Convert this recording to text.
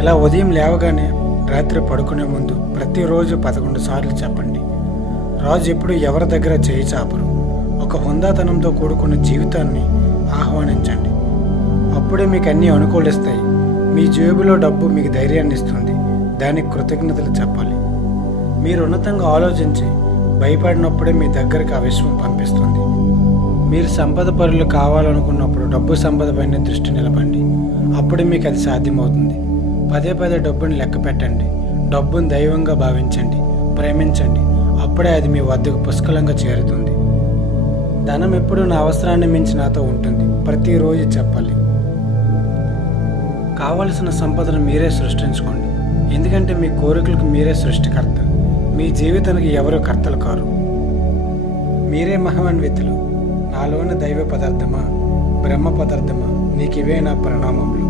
ఇలా ఉదయం లేవగానే రాత్రి పడుకునే ముందు ప్రతిరోజు 11 సార్లు చెప్పండి. రాజు ఎప్పుడు ఎవరి దగ్గర చేయి చాపరు. ఒక హుందాతనంతో కూడుకున్న జీవితాన్ని ఆహ్వానించండి. అప్పుడే మీకు అన్నీ అనుకూలిస్తాయి. మీ జేబులో డబ్బు మీకు ధైర్యాన్ని ఇస్తుంది. దానికి కృతజ్ఞతలు చెప్పాలి. మీరు ఉన్నతంగా ఆలోచించి భయపడినప్పుడే మీ దగ్గరికి ఆ విశ్వం పంపిస్తుంది. మీరు సంపద పరులు కావాలనుకున్నప్పుడు డబ్బు సంపద పైన దృష్టి నిలపండి. అప్పుడే మీకు అది సాధ్యమవుతుంది. పదే పదే డబ్బుని లెక్క పెట్టండి. డబ్బును దైవంగా భావించండి, ప్రేమించండి. అప్పుడే అది మీ వద్దకు పుష్కలంగా చేరుతుంది. ధనం ఎప్పుడు నా అవసరాన్ని మించి నాతో ఉంటుంది. ప్రతిరోజు చెప్పాలి. కావలసిన సంపదను మీరే సృష్టించుకోండి. ఎందుకంటే మీ కోరికలకు మీరే సృష్టికర్త. మీ జీవితానికి ఎవరు కర్తలు కారు. మీరే మహాన్వితులు. నాలోని దైవ పదార్థమా, బ్రహ్మ పదార్థమా, నీకివే నా ప్రణామములు.